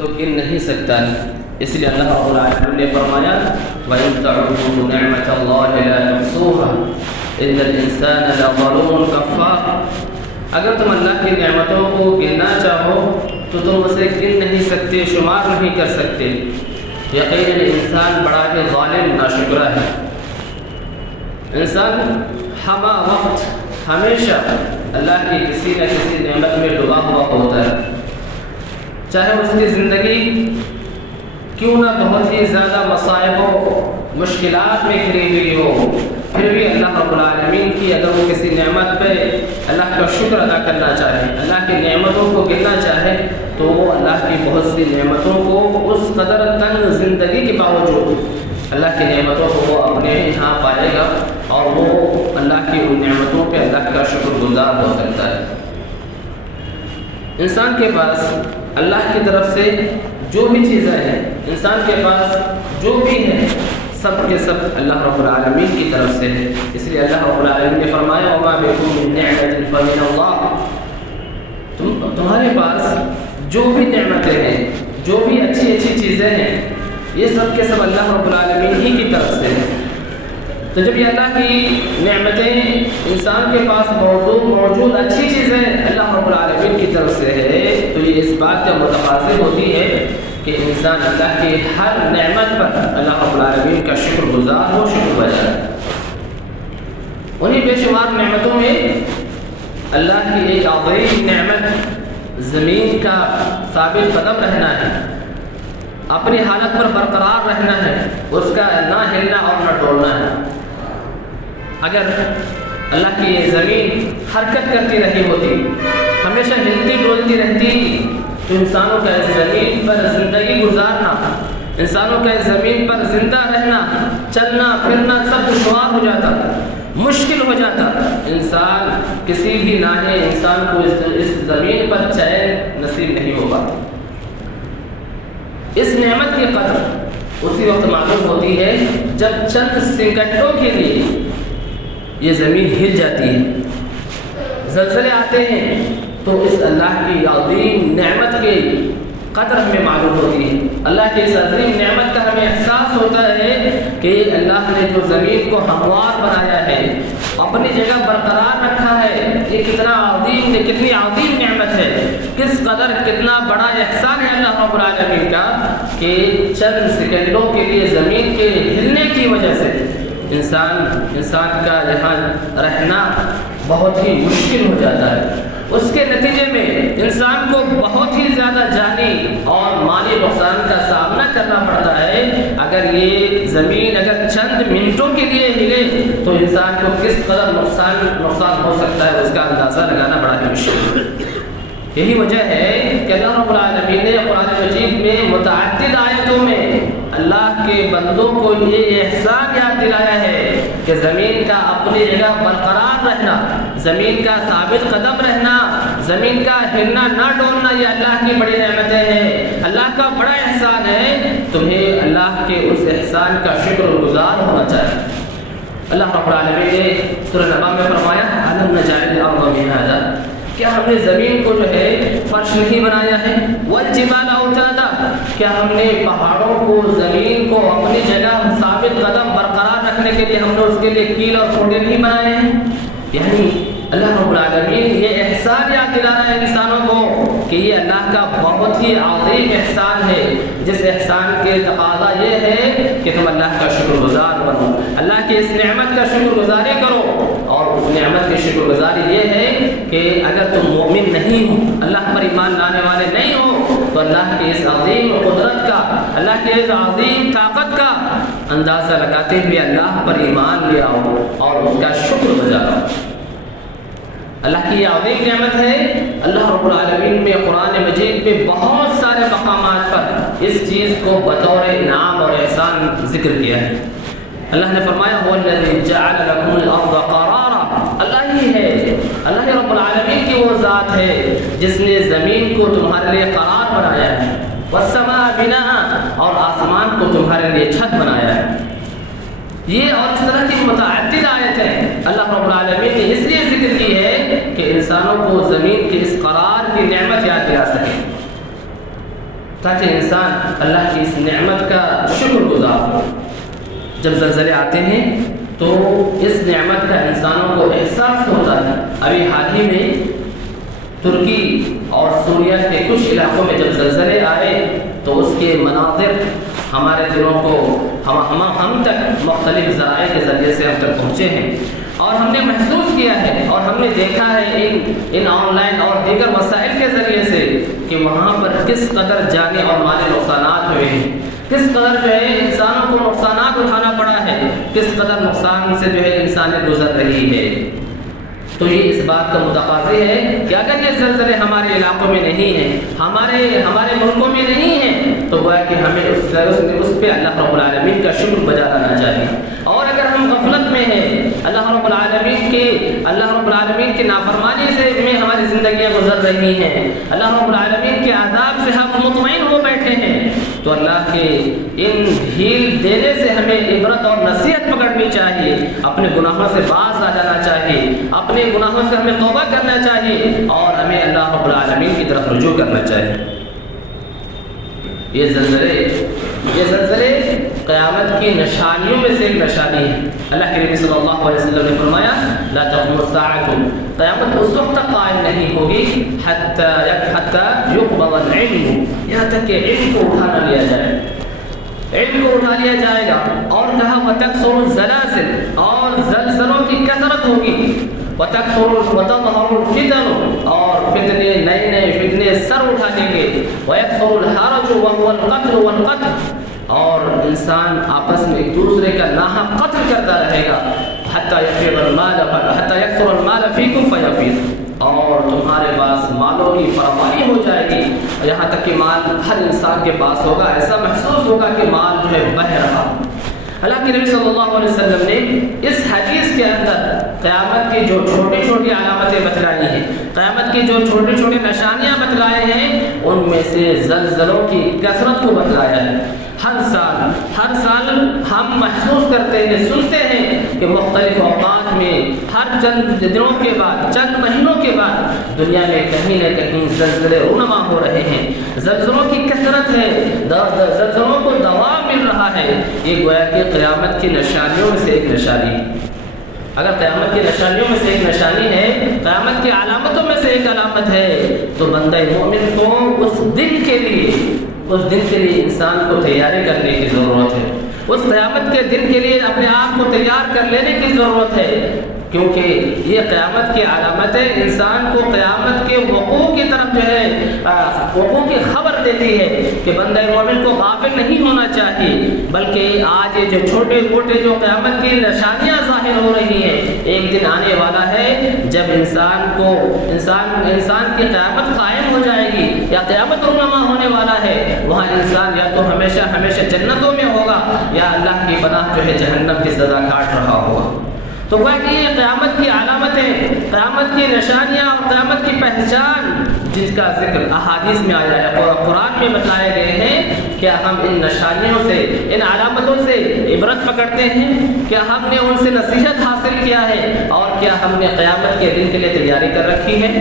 تو گن نہیں سکتا ہے۔ اس لیے اللہ رب العالمین نے فرمایا وَإِن تَعُدُّوا نِعْمَةَ اللَّهِ لَا تُحْصُوهَا إِنَّ الْإِنسَانَ لَظَلُومٌ كَفَّارٌ۔ اگر تم اللہ کی نعمتوں کو گننا چاہو تو تم اسے گن نہیں سکتے، شمار نہیں کر سکتے۔ یقیناً انسان بڑا ہی ظالم ناشکرہ ہے۔ انسان ہمہ وقت ہمیشہ اللہ کی کسی نہ کسی نعمت میں ڈوبا ہوا ہوتا ہے، چاہے اس کی زندگی کیوں نہ بہت ہی زیادہ مصائب و مشکلات میں گھری ہوئی ہو، پھر بھی اللہ رب العالمین کی اگر وہ کسی نعمت پہ اللہ کا شکر ادا کرنا چاہے، اللہ کی نعمتوں کو گننا چاہے، تو وہ اللہ کی بہت سی نعمتوں کو اس قدر تنگ زندگی کے باوجود اللہ کی نعمتوں کو وہ اپنے یہاں پائے گا اور وہ اللہ کی ان نعمتوں پہ اللہ کا شکر گزار ہو سکتا ہے۔ انسان کے پاس اللہ کی طرف سے جو بھی چیزیں ہیں، انسان کے پاس جو بھی ہیں، سب کے سب اللہ رب العالمین کی طرف سے ہے۔ اس لیے اللہ رب العالمین نے فرمایا وَمَا بِكُم مِّن نِّعْمَةٍ فَمِنَ اللَّهِ۔ تمہارے پاس جو بھی نعمتیں ہیں، جو بھی اچھی اچھی چیزیں ہیں، یہ سب کے سب اللہ رب العالمین ہی کی طرف سے ہے۔ تو جب یہ اللہ کی نعمتیں انسان کے پاس موجود اچھی چیزیں اللہ رب العالمین کی طرف سے ہے، تو یہ اس بات کا متقاضی ہوتی ہے کہ انسان اللہ کی ہر نعمت پر اللہ رب العالمین کا شکر گزار ہو، شکر بجائے۔ انہی بے شمار نعمتوں میں اللہ کی ایک عظیم نعمت زمین کا ثابت قدم رہنا ہے، اپنی حالت پر برقرار رہنا ہے، اس کا نہ ہلنا اور نہ ڈولنا ہے۔ اگر اللہ کی یہ زمین حرکت کرتی رہی ہوتی، ہمیشہ ہلتی ڈولتی رہتی، تو انسانوں کا اس زمین پر زندگی گزارنا، انسانوں کا اس زمین پر زندہ رہنا، چلنا پھرنا سب دشوار ہو جاتا، مشکل ہو جاتا۔ انسان کسی بھی ناحیے انسان کو اس زمین پر چین نصیب نہیں ہو پاتا۔ اس نعمت کی قدر اسی وقت معلوم ہوتی ہے جب چند سیکنڈوں کے لیے یہ زمین ہل جاتی ہے، زلزلے آتے ہیں، تو اس اللہ کی عظیم نعمت کی قدر ہمیں معلوم ہوتی ہے۔ اللہ کی اس عظیم نعمت کا ہمیں احساس ہوتا ہے کہ اللہ نے جو زمین کو ہموار بنایا ہے، اپنی جگہ برقرار رکھا ہے، یہ کتنا عظیم، یہ کتنی عظیم نعمت ہے، کس قدر کتنا بڑا احسان ہے اللہ رب العالمین کا کہ چند سیکنڈوں کے لیے زمین کے ہلنے کی وجہ سے انسان کا یہاں رہنا بہت ہی مشکل ہو جاتا ہے۔ اس کے نتیجے میں انسان کو بہت ہی زیادہ جانی اور مالی نقصان کا سامنا کرنا پڑتا ہے۔ اگر یہ زمین اگر چند منٹوں کے لیے ہلے تو انسان کو کس قدر نقصان ہو سکتا ہے، اس کا اندازہ لگانا بڑا ہی مشکل ہے۔ یہی وجہ ہے کہ اللہ رب العالمین نے قرآن مجید میں متعدد آیتوں میں اللہ کے بندوں کو یہ احسان یاد دلایا ہے کہ زمین کا اپنی جگہ برقرار رہنا، زمین کا ثابت قدم رہنا، زمین کا ہلنا نہ ڈولنا، یہ اللہ کی بڑی نعمتیں ہیں، اللہ کا بڑا احسان ہے۔ تمہیں اللہ کے اس احسان کا شکر گزار ہونا چاہیے۔ اللہ رب العالمین نے سورہ نبا میں فرمایا أَلَمْ نَجْعَلِ الْأَرْضَ مِهَادًا، کیا ہم نے زمین کو جو ہے فرش نہیں بنایا ہے؟ وَالْجِبَالَ أَوْتَادًا، کیا ہم نے پہاڑوں کو، زمین کو اپنی جگہ ثابت قدم برقرار رکھنے کے لیے ہم نے اس کے لیے کیل اور کھوٹے نہیں بنائے ہیں؟ یعنی اللہ رب العالمین یہ احسان یاد دلا رہا ہے انسانوں کو کہ یہ اللہ کا بہت ہی عظیم احسان ہے، جس احسان کے تقاضا یہ ہے کہ تم اللہ کا شکر گزار بنو، اللہ کی اس نعمت کا شکر گزاری کرو۔ اور اس نعمت کی شکر گزاری یہ ہے کہ اگر تم مومن نہیں ہو، اللہ پر ایمان لانے والے نہیں ہو، تو اللہ کی اس عظیم قدرت کا، اللہ کی اس عظیم طاقت کا اندازہ لگاتے ہوئے اللہ پر ایمان لے آؤ اور اس کا شکر بجا لاؤ۔ اللہ کی یہ عظیم نعمت ہے۔ اللہ رب العالمین میں قرآن مجید میں بہت سارے مقامات پر اس چیز کو بطور انعام اور احسان ذکر کیا ہے۔ اللہ نے فرمایا هو الذی جعل لکم الارض قرارا، اللہ ہی ہے، اللہ رب العالمین کی وہ ذات ہے جس نے زمین کو تمہارے لیے قرار بنایا ہے، والسماء بناء، اور آسمان کو تمہارے لیے چھت بنایا ہے۔ یہ اور اس طرح کی متعدد آیتیں اللہ رب العالمین نے اس لیے ذکر کی ہے کہ انسانوں کو زمین کے اس قرار کی نعمت یاد دلا سکے۔ تاکہ انسان اللہ کی اس نعمت کا شکر گزار ہو۔ جب زلزلے آتے ہیں تو اس نعمت کا انسانوں کو احساس ہوتا ہے۔ ابھی حال ہی میں ترکی اور سوریہ کے کچھ علاقوں میں جب زلزلے آئے تو اس کے مناظر ہمارے دلوں کو ہم تک مختلف ذرائع کے ذریعے سے ہم تک پہنچے ہیں، اور ہم نے محسوس کیا ہے اور ہم نے دیکھا ہے ان آن لائن اور دیگر وسائل کے ذریعے سے کہ وہاں پر کس قدر جانی اور مالی نقصانات ہوئے ہیں، کس قدر جو ہے انسانوں کو نقصانات اٹھانا پڑا ہے، کس قدر نقصان سے جو ہے انسانیت گزر رہی ہے۔ تو یہ اس بات کا متقاضی ہے کہ اگر یہ زلزلے ہمارے علاقوں میں نہیں ہیں، ہمارے ملکوں میں نہیں ہیں، تو گویا کہ ہمیں اس پہ اللہ رب العالمین کا شکر بجا لانا چاہیے۔ اور اگر ہم غفلت میں ہیں، اللہ رب العالمین کے نافرمانی سے میں ہماری زندگیاں گزر رہی ہیں، اللہ رب العالمین کے عذاب سے ہم مطمئن ہو بیٹھے ہیں، تو اللہ کے ان ڈھیل دینے سے ہمیں عبرت اور نصیحت پکڑنی چاہیے، اپنے گناہوں سے باز آ جانا چاہیے، اپنے گناہوں سے ہمیں توبہ کرنا چاہیے اور ہمیں اللہ رب العالمین کی طرف رجوع کرنا چاہیے۔ یہ زلزلے قیامت کی نشانیوں میں سے ایک نشانی ہے۔ اللہ کے نبی صلی اللہ علیہ وسلم نے فرمایا لا تقوم الساعة، قیامت اس وقت تک قائم نہیں ہوگی حتی یقبض العلم، یہاں تک کہ علم کو اٹھا لیا جائے گا۔ اور کہا وتکثر الزلازل، اور زلزلوں کی کثرت ہوگی، وتظہر الفتن، اور فتنے نئے فتنے سر اٹھانے کے، ویکثر الحرج وهو القتل والقتل، اور انسان آپس میں ایک دوسرے کا ناحق قتل کرتا رہے گا، حتی یکثر المال فیکم فیفیض، اور تمہارے پاس مالوں کی فراوانی ہو جائے گی، یہاں تک کہ مال ہر انسان کے پاس ہوگا، ایسا محسوس ہوگا کہ مال جو ہے بہہ رہا۔ اللہ کے نبی صلی اللہ علیہ وسلم نے اس حدیث کے اندر قیامت کی جو چھوٹی چھوٹی علامتیں بتلائی ہیں، قیامت کی جو چھوٹی چھوٹی نشانیاں بتلائے ہیں، ان میں سے زلزلوں کی کثرت کو بتلایا ہے۔ ہر سال ہم محسوس کرتے ہیں، سنتے ہیں کہ مختلف اوقات میں ہر چند دنوں کے بعد، چند مہینوں کے بعد دنیا میں کہیں نہ کہیں زلزلے رونما ہو رہے ہیں، زلزلوں کی کثرت ہے، زلزلوں کو دوام مل رہا ہے۔ یہ گویا کہ قیامت کی نشانیوں میں سے ایک نشانی ہے۔ اگر قیامت کی نشانیوں میں سے ایک نشانی ہے، قیامت کی علامتوں میں سے ایک علامت ہے، تو بندہ مومن کو اس دن کے لیے انسان کو تیاری کرنے کی ضرورت ہے، اس قیامت کے دن کے لیے اپنے آپ کو تیار کر لینے کی ضرورت ہے، کیونکہ یہ قیامت کی علامتیں انسان کو قیامت کے وقوع کی طرف جو ہے وقوع کی خبر دیتی ہے کہ بندہ مومن کو غافل نہیں ہونا چاہیے، بلکہ آج یہ جو چھوٹے موٹے جو قیامت کی نشانیاں ظاہر ہو رہی ہیں، ایک دن آنے والا ہے جب انسان کی قیامت قائم ہو جائے گی یا قیامت رونما ہونے والا ہے، وہاں انسان یا تو ہمیشہ جنتوں میں ہوگا یا اللہ کی پناہ جو ہے جہنم کی سزا کاٹ رہا ہوگا۔ تو وہ کہ یہ قیامت کی علامتیں، قیامت کی نشانیاں اور قیامت کی پہچان جس کا ذکر احادیث میں آیا ہے، قرآن میں بتائے گئے ہیں، کیا ہم ان نشانیوں سے، ان علامتوں سے عبرت پکڑتے ہیں؟ کیا ہم نے ان سے نصیحت حاصل کیا ہے؟ اور کیا ہم نے قیامت کے دن کے لیے تیاری کر رکھی ہے؟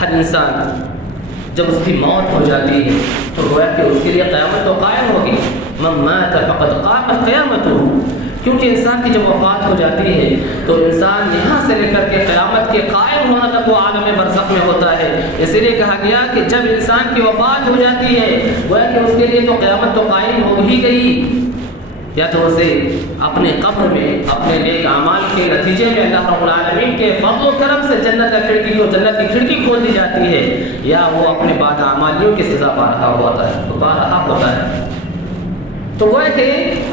ہر انسان جب اس کی موت ہو جاتی ہے تو گویا کہ اس کے لیے قیامت تو قائم ہوگی، من مات فقد قامت قیامتہ، کیونکہ انسان کی جب وفات ہو جاتی ہے تو انسان یہاں سے لے کر کے قیامت کے قائم ہونا تک وہ عالم برزخ میں ہوتا ہے۔ اسی لیے کہا گیا کہ جب انسان کی وفات ہو جاتی ہے گویا کہ اس کے لیے تو قیامت تو قائم ہو ہی گئی، یا تو اسے اپنے قبر میں اپنے نیک اعمال کے نتیجے میں اللہ رب العالمین کے فضل و کرم سے جنت کی کھڑکی کھول دی جاتی ہے، یا وہ اپنے بد اعمالیوں کی سزا پا رہا ہوتا ہے۔ تو وہ کہ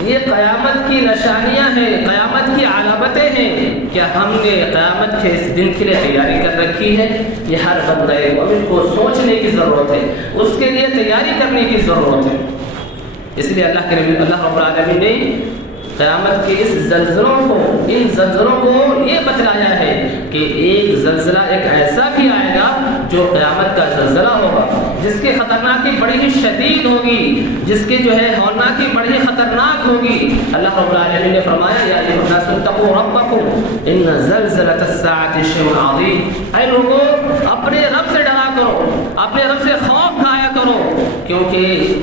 یہ قیامت کی نشانیاں ہیں، قیامت کی علامتیں ہیں، کیا ہم نے قیامت کے اس دن کے لیے تیاری کر رکھی ہے؟ یہ ہر بندہ مومن کو سوچنے کی ضرورت ہے، اس کے لیے تیاری کرنے کی ضرورت ہے۔ اس لیے اللہ رب العالمین نے قیامت کے ان زلزلوں کو یہ بتلایا ہے کہ ایک زلزلہ ایک ایسا بھی آئے گا جو قیامت کا زلزلہ ہوگا، جس کی خطرناکی بڑی ہی شدید ہوگی، جس کی جو ہے ہولناکی بڑی ہی خطرناک ہوگی۔ اللہ رب العالمین نے فرمایا یا ایھا الناس اتقوا ربکم ان زلزلۃ الساعۃ شیء عظیم، اے لوگوں اپنے رب سے ڈرا کرو، اپنے رب سے خوف کھایا کیونکہ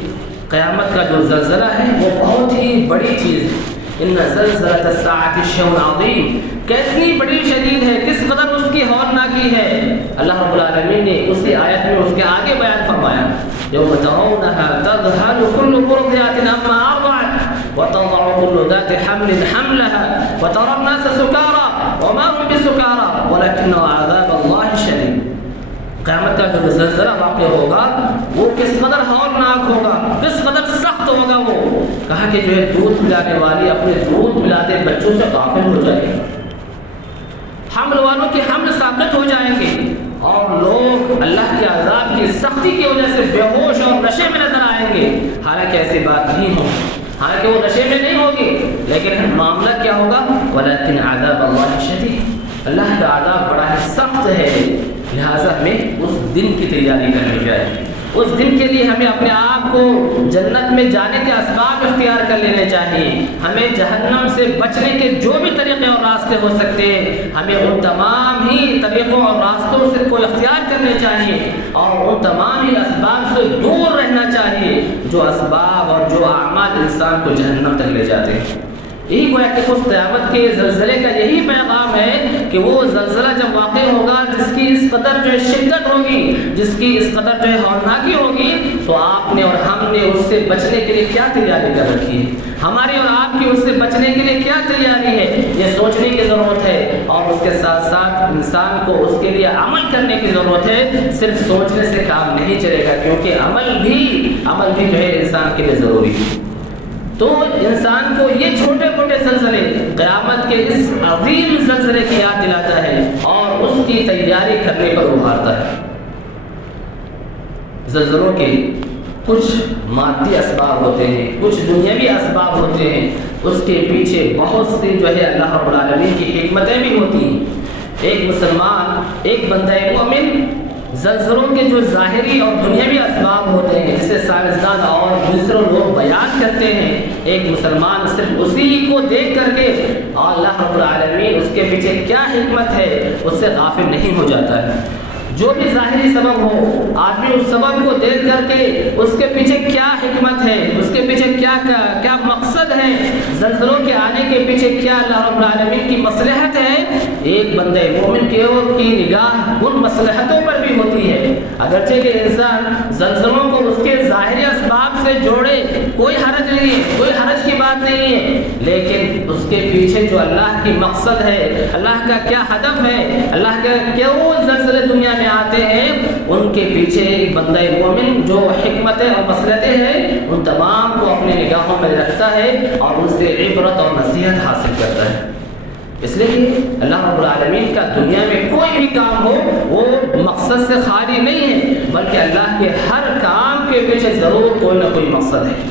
قیامت کا جو زلزلہ ہے وہ بہت ہی بڑی چیز ہے. ان زلزلۃ الساعۃ شیء عظیم، کتنی بڑی شدید ہے، کس قدر اس کی ہولناکی ہے. اللہ رب العالمین نے اسی آیت میں اس کے آگے بیان فرمایا یوم ترونها تذهل كل مرضعة عما أرضعت وتضع كل ذات حمل حملها وترى الناس سكارى وما هم بسكارى ولكن عذاب الله شديد. قیامت کا جو زلزلہ واقع ہوگا وہ کس قدر ہولناک ہوگا، کس قدر سخت ہوگا. وہ کہا کہ جو ہے دودھ پلانے والی اپنے دودھ پلاتے بچوں سے غافل ہو جائے گی، حمل والوں کے حمل ساقط ہو جائیں گے، اور لوگ اللہ کے عذاب کی سختی کی وجہ سے بے ہوش اور نشے میں نظر آئیں گے. حالانکہ ایسی بات نہیں ہوگی، حالانکہ وہ نشے میں نہیں ہوگی، لیکن معاملہ کیا ہوگا؟ ولیکن عذاب اللہ شدید، اللہ کا عذاب بڑا ہی سخت ہے. لہٰذا ہمیں اس دن کی تیاری کرنی چاہیے. اس دن کے لیے ہمیں اپنے آپ کو جنت میں جانے کے اسباب اختیار کر لینے چاہیے. ہمیں جہنم سے بچنے کے جو بھی طریقے اور راستے ہو سکتے ہیں ہمیں ان تمام ہی طریقوں اور راستوں سے کوئی اختیار کرنے چاہیے، اور ان تمام ہی اسباب سے دور رہنا چاہیے جو اسباب اور جو اعمال انسان کو جہنم تک لے جاتے ہیں. یہی گویا کہ اس قیامت کے زلزلے کا یہی پیغام ہے کہ وہ زلزلہ جب واقع ہوگا جس کی اس قدر جو ہے شدت ہوگی، جس کی اس قدر جو ہے ہولناکی ہوگی، تو آپ نے اور ہم نے اس سے بچنے کے لیے کیا تیاری کر رکھی ہے؟ ہماری اور آپ کی اس سے بچنے کے لیے کیا تیاری ہے؟ یہ سوچنے کی ضرورت ہے، اور اس کے ساتھ ساتھ انسان کو اس کے لیے عمل کرنے کی ضرورت ہے. صرف سوچنے سے کام نہیں چلے گا، کیونکہ عمل بھی جو ہے انسان کے لیے ضروری ہے. تو انسان کو یہ چھوٹے موٹے زلزلے قیامت کے اس عظیم زلزلے کی یاد دلاتا ہے اور اس کی تیاری کرنے پر ابھارتا ہے. زلزلوں کے کچھ مادی اسباب ہوتے ہیں، کچھ دنیاوی اسباب ہوتے ہیں، اس کے پیچھے بہت سی جو ہے اللہ رب العالمین کی حکمتیں بھی ہوتی ہیں. ایک مسلمان، ایک بندہ مومن زلزلوں کے جو ظاہری اور دنیاوی اسباب ہوتے ہیں جسے سائنسدان اور دوسرے لوگ بیان کرتے ہیں، ایک مسلمان صرف اسی کو دیکھ کر کے اور اللہ رب العالمین اس کے پیچھے کیا حکمت ہے اس سے غافل نہیں ہو جاتا ہے. جو بھی ظاہری سبب ہو، آدمی اس سبب کو دیکھ کر کے اس کے پیچھے کیا حکمت ہے، اس کے پیچھے کیا مقصد ہے، زلزلوں کے آنے کے پیچھے کیا اللہ رب العالمین کی مصلحت ہے، ایک بندے مومن کی نگاہ ان مصلحتوں پر بھی ہوتی ہے. اگرچہ کہ انسان زلزلوں کو اس کے ظاہری اسباب سے جوڑے، کوئی حرج نہیں ہے، کوئی حرج کی بات نہیں ہے، لیکن اس کے پیچھے جو اللہ کی مقصد ہے، اللہ کا کیا ہدف ہے، اللہ کا کیوں زلزلے دنیا میں آتے ہیں، ان کے پیچھے ایک بندہ مومن جو حکمتیں اور مصلحتیں ہیں ان تمام کو اپنی نگاہوں میں رکھتا ہے اور ان سے عبرت اور نصیحت حاصل کرتا ہے. اس لیے اللہ رب العالمین کا دنیا میں کوئی بھی کام ہو وہ مقصد سے خالی نہیں ہے، بلکہ اللہ کے ہر کام کے پیچھے ضرور کوئی نہ کوئی مقصد ہے.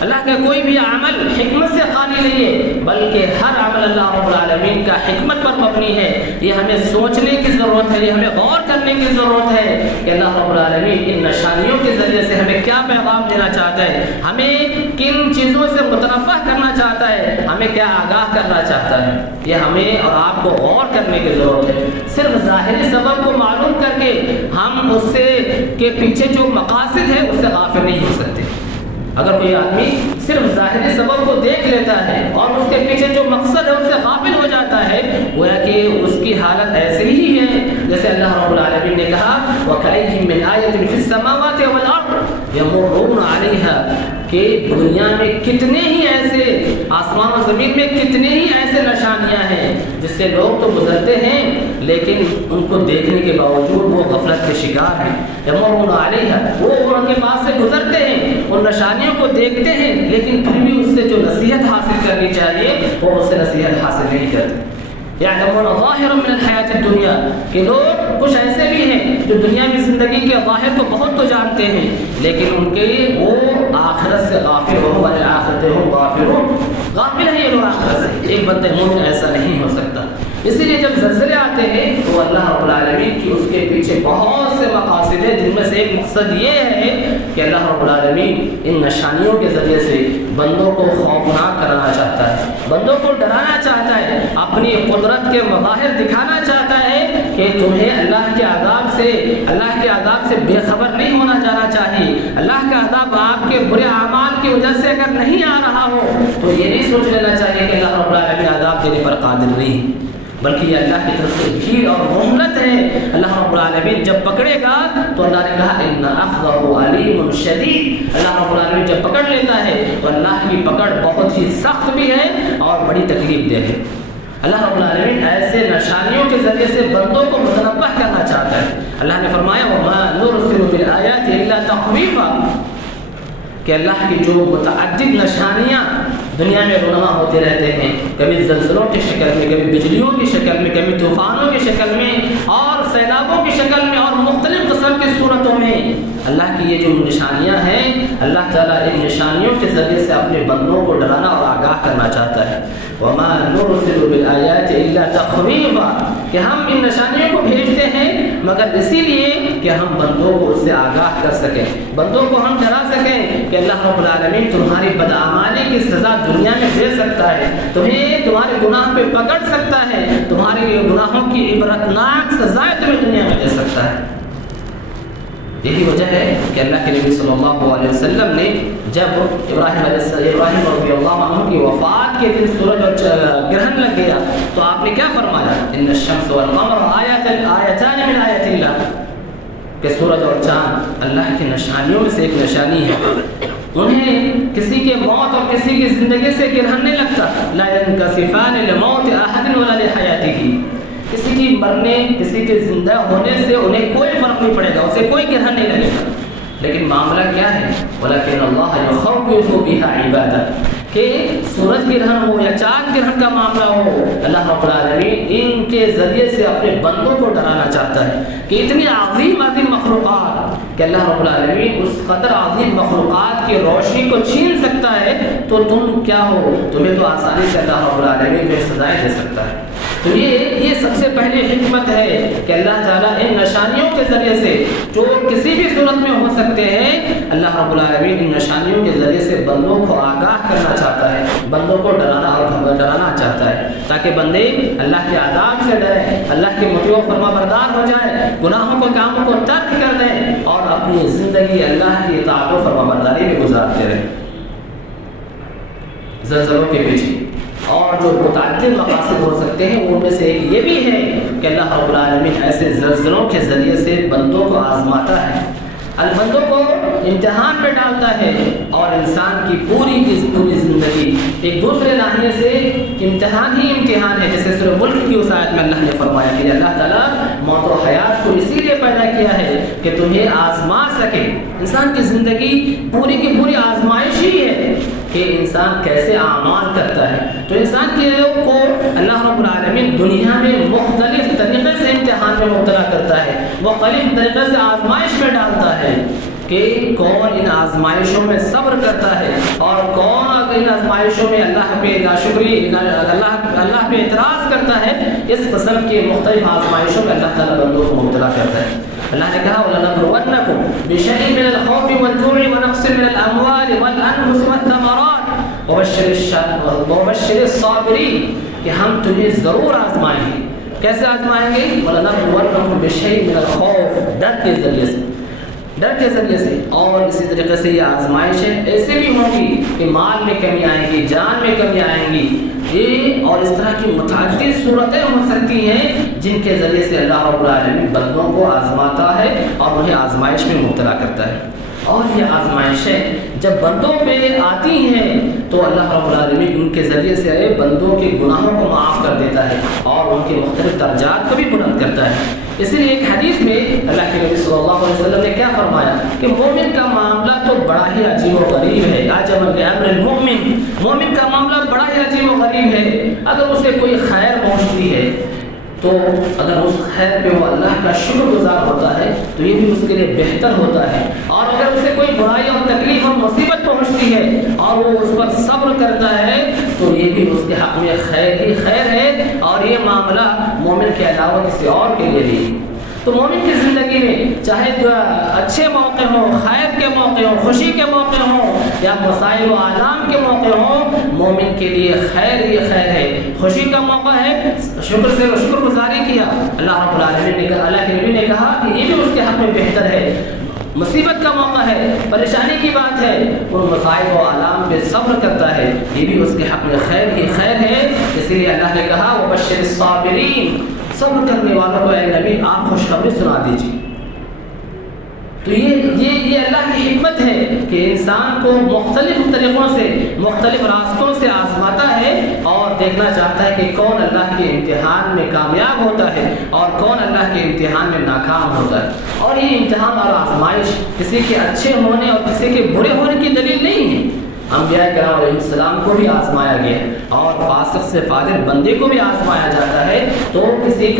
اللہ کا کوئی بھی عمل حکمت سے خالی نہیں ہے، بلکہ ہر عمل اللہ رب العالمین کا حکمت پر مبنی ہے. یہ ہمیں سوچنے کی ضرورت ہے، یہ ہمیں غور کرنے کی ضرورت ہے کہ اللہ رب العالمین ان نشانیوں کے ذریعے سے ہمیں کیا پیغام دینا چاہتا ہے، ہمیں کن چیزوں سے متنبہ کرنا چاہتا ہے، ہمیں کیا آگاہ کرنا چاہتا ہے. یہ ہمیں اور آپ کو غور کرنے کی ضرورت ہے. صرف ظاہری سبب کو معلوم کر کے ہم اس سے کے پیچھے جو مقاصد ہے اس سے غافل نہیں ہو سکتے. اگر کوئی آدمی صرف ظاہری سبب کو دیکھ لیتا ہے اور اس کے پیچھے جو مقصد ہے اس سے غافل ہو جاتا ہے، گویا کہ اس کی حالت ایسے ہی ہے جیسے اللہ رب العالمین نے کہا وَكَأَيٍّ مِّنْ آيَةٍ فِي السَّمَاوَاتِ وَالْأَرْضِ يَمُرُّونَ عَلَيْهَا، کہ دنیا میں کتنے ہی ایسے آسمان و زمین میں کتنے ہی ایسے نشانیاں ہیں جس سے لوگ تو گزرتے ہیں لیکن ان کو دیکھنے کے باوجود وہ غفلت کے شکار ہیں. یمرون علیہا، وہ ان کے پاس سے گزرتے ہیں، ان نشانیوں کو دیکھتے ہیں، لیکن پھر بھی اس سے جو نصیحت حاصل کرنی چاہیے وہ اس سے نصیحت حاصل نہیں کرتے. یعلمون ظاہرا من الحیات الدنیا، کہ لوگ کچھ ایسے بھی ہیں جو دنیاوی زندگی کے ظاہر کو بہت تو جانتے ہیں لیکن ان کے وہ آخرت سے غافل ہو، والآخرۃ ہم غافلون، غافل ہیں یہ لوگ آخرت سے. ایک بندہ مومن ایسا نہیں ہو سکتا. اسی لیے جب زلزلے آتے ہیں تو اللہ رب العالمین کی اس کے پیچھے بہت سے مقاصد ہیں، جن میں سے ایک مقصد یہ ہے کہ اللہ رب العالمین ان نشانیوں کے ذریعے سے بندوں کو خوفناک کرانا چاہتا ہے، بندوں کو ڈرانا چاہتا ہے، اپنی قدرت کے مظاہر دکھانا چاہتا ہے کہ تمہیں اللہ کے عذاب سے بے خبر نہیں ہونا جانا چاہیے، اللہ کا کے برے اعمال کی وجہ سے اگر نہیں آ رہا ہو تو یہ نہیں سوچ لینا چاہیے کہ اللہ رب العالمین عذاب دینے پر قادر نہیں، بلکہ یہ اللہ کی طرف سے ڈھیل اور مہلت ہے۔ اللہ رب العالمین جب پکڑے گا تو اللہ نے کہا ان اخذہ علیم شدید، اللہ رب العالمین جب پکڑ لیتا ہے تو اللہ کی پکڑ بہت ہی سخت بھی ہے اور بڑی تکلیف دہ ہے۔ اللہ رب العالمین ایسے نشانیوں کے ذریعے سے بندوں کو متنبہ کرنا چاہتا ہے۔ اللہ نے فرمایا وما نرسل بالآیات الا تخویفا، کہ اللہ کی جو متعدد نشانیاں دنیا میں رونما ہوتے رہتے ہیں، کبھی زلزلوں کی شکل میں، کبھی بجلیوں کی شکل میں، کبھی طوفانوں کی شکل میں اور سیلابوں کی شکل میں اور مختلف قسم کی صورتوں میں، اللہ کی یہ جو نشانیاں ہیں اللہ تعالیٰ ان نشانیوں کے ذریعے سے اپنے بندوں کو ڈرانا اور آگاہ کرنا چاہتا ہے۔ وما نرسل بالآیات الا تخویفا، کہ ہم ان نشانیوں کو بھیجتے ہیں مگر اسی لیے کہ ہم بندوں کو اس سے آگاہ کر سکیں، بندوں کو ہم ڈرا سکیں کہ اللہ رب العالمین تمہاری بدعمالی کی سزا دنیا میں دے سکتا ہے، تمہیں تمہارے گناہ پہ پکڑ سکتا ہے، تمہارے گناہوں کی عبرتناک سزائیں تمہیں دنیا میں دے سکتا ہے۔ یہی وجہ ہے کہ اللہ کے نبی صلی اللہ علیہ وسلم نے جب ابراہیم رضی اللہ عنہ کی وفات کے دن سورج اور گرہن لگ گیا تو آپ نے کیا فرمایا؟ ان الشمس والقمر آیتان من آیات اللہ، کہ سورج اور چاند اللہ کی نشانیوں میں سے ایک نشانی ہے، انہیں کسی کے موت اور کسی کی زندگی سے گرہن نہیں لگتا۔ لا ينكسفان لموت احد ولا لحیاتہ، کسی کی مرنے کسی کے زندہ ہونے سے انہیں کوئی فرق نہیں پڑے گا، اسے کوئی گرہن نہیں لگے گا، لیکن معاملہ کیا ہے؟ وَلَكِنَّ اللَّهَ يُخَوِّفُ بِهَا عِبَادَهُ، کہ سورج گرہن ہو یا چاند گرہن کا معاملہ ہو، اللہ رب العالمین ان کے ذریعے سے اپنے بندوں کو ڈرانا چاہتا ہے کہ اتنی عظیم مخلوقات، کہ اللہ رب العالمین اس قدر عظیم مخلوقات کی روشنی کو چھین سکتا ہے تو تم کیا ہو، تمہیں تو آسانی سے اللہ رب العالمین میں سزائیں دے سکتا ہے۔ تو یہ سب سے پہلی حکمت ہے کہ اللہ تعالیٰ ان نشانیوں کے ذریعے سے جو کسی بھی صورت میں ہو سکتے ہیں، اللہ رب العالمین ان نشانیوں کے ذریعے سے بندوں کو آگاہ کرنا چاہتا ہے، بندوں کو ڈرانا چاہتا ہے، تاکہ بندے اللہ کے عذاب سے ڈریں، اللہ کے مطیع و فرما بردار ہو جائیں، گناہوں کو کاموں کو ترک کر دیں اور اپنی زندگی اللہ کی اطاعت و فرما برداری میں گزارتے رہیں۔ زلزلوں کے پیچھے اور جو متعدد مقاصد ہو سکتے ہیں ان میں سے ایک یہ بھی ہے کہ اللہ رب العالمین ایسے زلزلوں کے ذریعے سے بندوں کو آزماتا ہے، بندوں کو امتحان میں ڈالتا ہے، اور انسان کی پوری زندگی ایک دوسرے ناحیے سے امتحان ہی امتحان ہے۔ جیسے سورہ ملک کی اس آیت میں اللہ نے فرمایا کہ اللہ تعالیٰ موت و حیات کو اسی لیے پیدا کیا ہے کہ تمہیں آزما سکے۔ انسان کی زندگی پوری کی پوری آزمائش ہی ہے کہ انسان کیسے اعمال کرتا ہے۔ تو انسان کے لوگ کو اللہ رب العالمین دنیا میں مختلف طریقے سے امتحان میں مبتلا کرتا ہے، مختلف طریقے سے آزمائش میں ڈالتا ہے کہ کون ان آزمائشوں میں صبر کرتا ہے اور کون ان آزمائشوں میں اللہ پہ ناشکری، اللہ پہ اعتراض کرتا ہے۔ اس قسم کے مختلف آزمائشوں میں اللہ تعالیٰ بندوں کو مبتلا کرتا ہے۔ اللہ نے کہا وَلَنَبْلُوَنَّكُمْ بِشَيْءٍ مِّنَ الْخَوْفِ وَالْجُوعِ وَنَقْصٍ مِّنَ الْأَمْوَالِ وَالْأَنفُسِ وَالثَّمَرَاتِ وَبَشِّرِ الصَّابِرِينَ، کہ ہم تمہیں ضرور آزمائیں گے۔ کیسے آزمائیں گے؟ وَلَنَبْلُوَنَّكُمْ بِشَيْءٍ مِّنَ الْخَوْفِ، ڈر کے ذریعے سے، اور اسی طریقے سے یہ آزمائشیں ایسے بھی ہوں گی کہ مال میں کمی آئیں گی، جان میں کمی آئیں گی، یہ اور اس طرح کی متعدد صورتیں ہو سکتی ہیں جن کے ذریعے سے اللہ رب العالمین بندوں کو آزماتا ہے اور انہیں آزمائش میں مبتلا کرتا ہے۔ اور یہ آزمائشیں جب بندوں پہ آتی ہیں تو اللہ رب العالمین ان کے ذریعے سے بندوں کے گناہوں کو معاف کر دیتا ہے اور ان کے مختلف درجات کو بھی بلند کرتا ہے۔ اسی لیے ایک حدیث میں اللہ کے نبی صلی اللہ علیہ وسلم نے کیا فرمایا کہ مومن کا معاملہ تو بڑا ہی عجیب و غریب ہے۔ عجب لامر المؤمن، مومن کا معاملہ بڑا ہی عجیب و غریب ہے۔ اگر اسے کوئی خیر پہنچتی ہے تو اگر اس خیر پہ وہ اللہ کا شکر گزار ہوتا ہے تو یہ بھی اس کے لیے بہتر ہوتا ہے، اور اگر اسے کوئی برائی اور تکلیف اور مصیبت پہنچتی ہے اور وہ اس پر صبر کرتا ہے تو یہ بھی اس کے حق میں خیر ہی خیر ہے، اور یہ معاملہ مومن کے علاوہ کسی اور کے لیے نہیں۔ تو مومن کی زندگی میں چاہے اچھے موقع ہوں، خیر کے موقع ہوں، خوشی کے موقع ہوں یا مسائل و آلام کے موقع ہوں، مومن کے لیے خیر ہی خیر ہے۔ خوشی کا موقع ہے، شکر گزاری کیا، اللہ رب العالمین نے کہا، اللہ کے نبی نے کہا کہ یہ بھی اس کے حق میں بہتر ہے۔ مصیبت کا موقع ہے، پریشانی کی بات ہے، ان مصائب و آلام پہ صبر کرتا ہے، یہ بھی اس کے حق میں خیر ہی خیر ہے۔ اس لیے اللہ نے کہا وبشر الصابرین، صبر کرنے والوں کو اے نبی آپ خوشخبری سنا دیجیے۔ تو یہ اللہ کی حکمت ہے کہ انسان کو مختلف طریقوں سے، مختلف راستوں سے آزماتا ہے اور دیکھنا چاہتا ہے کہ کون اللہ کے امتحان میں کامیاب ہوتا ہے اور کون اللہ کے امتحان میں ناکام ہوتا ہے۔ اور یہ امتحان اور آزمائش کسی کے اچھے ہونے اور کسی کے برے ہونے کی دلیل نہیں ہے۔ انبیاء کرام علیہ السلام کو بھی آزمایا گیا اور فاسق سے فاجر بندے کو بھی آزمایا جاتا ہے۔ تو کسی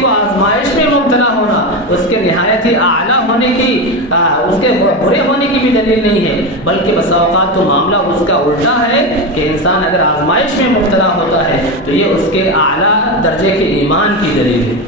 کو آزمائش میں مبتلا ہونا اس کے نہایت ہی اعلیٰ ہونے کی، اس کے برے ہونے کی بھی دلیل نہیں ہے، بلکہ بسا اوقات تو معاملہ اس کا الٹا ہے کہ انسان اگر آزمائش میں مبتلا ہوتا ہے تو یہ اس کے اعلیٰ درجے کے ایمان کی دلیل ہے۔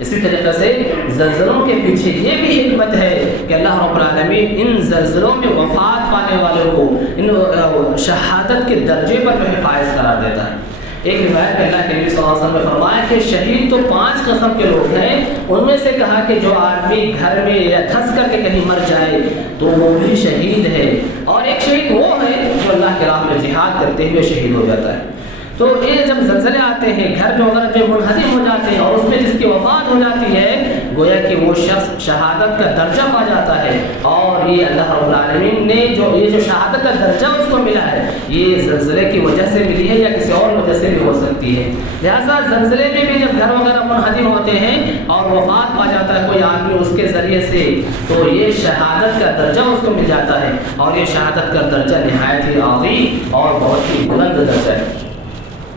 اسی طریقے سے زلزلوں کے پیچھے یہ بھی حکمت ہے کہ اللہ رب العالمین ان زلزلوں میں وفات پانے والوں کو ان شہادت کے درجے پر جو فائز قرار دیتا ہے۔ ایک روایت میں اللہ کے نبی صلی اللہ علیہ وسلم نے فرمایا کہ شہید تو 5 قسم کے لوگ ہیں، ان میں سے کہا کہ جو آدمی گھر میں یا دھنس کر کے کہیں مر جائے تو وہ بھی شہید ہے، اور ایک شہید وہ ہے جو اللہ کے راہ میں جہاد کرتے ہوئے شہید ہو جاتا ہے۔ تو یہ جب زلزلے آتے ہیں، گھر جو منہدم ہو جاتے ہیں اور اس میں جس کی وفات ہو جاتی ہے، گویا کہ وہ شخص شہادت کا درجہ پا جاتا ہے، اور یہ اللہ رب العالمین نے یہ جو شہادت کا درجہ اس کو ملا ہے، یہ زلزلے کی وجہ سے ملی ہے یا کسی اور وجہ سے بھی ہو سکتی ہے۔ لہٰذا زلزلے میں بھی جب گھر وغیرہ منہدم ہوتے ہیں اور وفات پا جاتا ہے کوئی آدمی اس کے ذریعے سے، تو یہ شہادت کا درجہ اس کو مل جاتا ہے، اور یہ شہادت کا درجہ نہایت ہی عظیم اور بہت ہی بلند درجہ ہے۔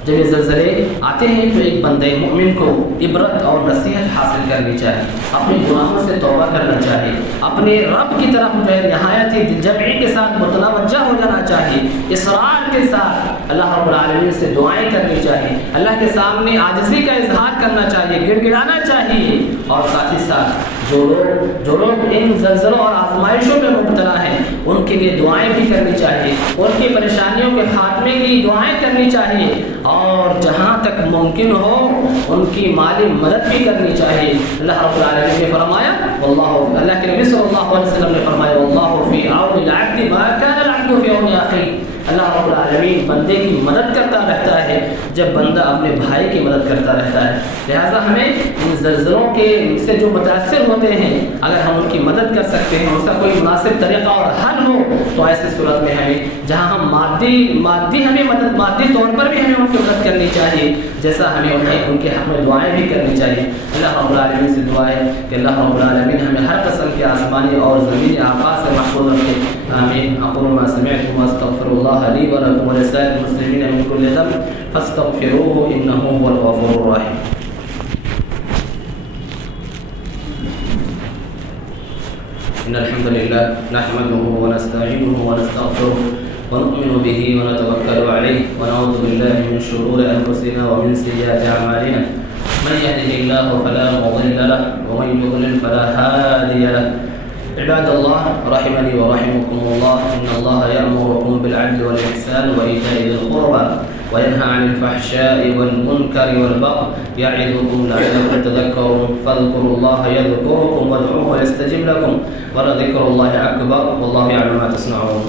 جب یہ زلزلے آتے ہیں تو ایک بندہ مومن کو عبرت اور نصیحت حاصل کرنی چاہیے، اپنے گناہوں سے توبہ کرنا چاہیے، اپنے رب کی طرف جو ہے نہایت ہی جمعی کے ساتھ متوجہ ہو جانا چاہیے، اصرار کے ساتھ اللہ رب العالمین سے دعائیں کرنی چاہیے، اللہ کے سامنے عاجزی کا اظہار کرنا چاہیے، گڑ گڑانا چاہیے، اور ساتھ ہی ساتھ جو لوگ ان زلزلوں اور آزمائشوں میں مبتلا ہیں ان کے لیے دعائیں بھی کرنی چاہیے، ان کی پریشانیوں کے خاتمے کی دعائیں کرنی چاہیے، اور جہاں تک ممکن ہو ان کی مالی مدد بھی کرنی چاہیے۔ اللہ رب العالمین نے فرمایا اللہ کے نبی صلی اللہ علیہ وسلم نے فرمایا واللہ فی عون العبد ما کان العبد فی عون اخیہ، اللہ رب العالمین بندے کی مدد کرتا رہتا ہے جب بندہ اپنے بھائی کی مدد کرتا رہتا ہے۔ لہٰذا ہمیں ان زلزلوں کے سے جو متاثر ہوتے ہیں اگر ہم ان کی مدد کر سکتے ہیں، اس کا کوئی مناسب طریقہ اور حل ہو، تو ایسی صورت میں ہمیں جہاں ہم مادی طور پر بھی ہمیں ان کی مدد کرنی چاہیے، جیسا ہمیں ان کے حق میں دعائیں بھی کرنی چاہیے۔ اللہ رب العالمین سے دعا ہے کہ اللہ رب العالمین ہمیں ہر قسم کے آسمانی اور زمینی آفات سے محفوظ رکھے۔ آمین۔ اقول ما سمعت واستغفر الله لي ولكم ولسائر المسلمين من كل ذنب فاستغفروه انه هو الغفور الرحيم۔ ان الحمد لله نحمده ونستعينه ونستغفره ونؤمن به ونتوكل عليه ونعوذ بالله من شرور انفسنا ومن سيئات اعمالنا، من يهده الله فلا مضل له ومن يضلل فلا هادي له۔ عباد الله رحمني ورحمكم الله، إن الله يأمركم بالعدل والإحسان وإيتاء ذي القربى وينهى عن الفحشاء والمنكر والبغي يعظكم لعلكم تذكرون، فاذكروا الله يذكركم وادعوه يستجب لكم ولذكر الله أكبر والله يعلم ما تصنعون۔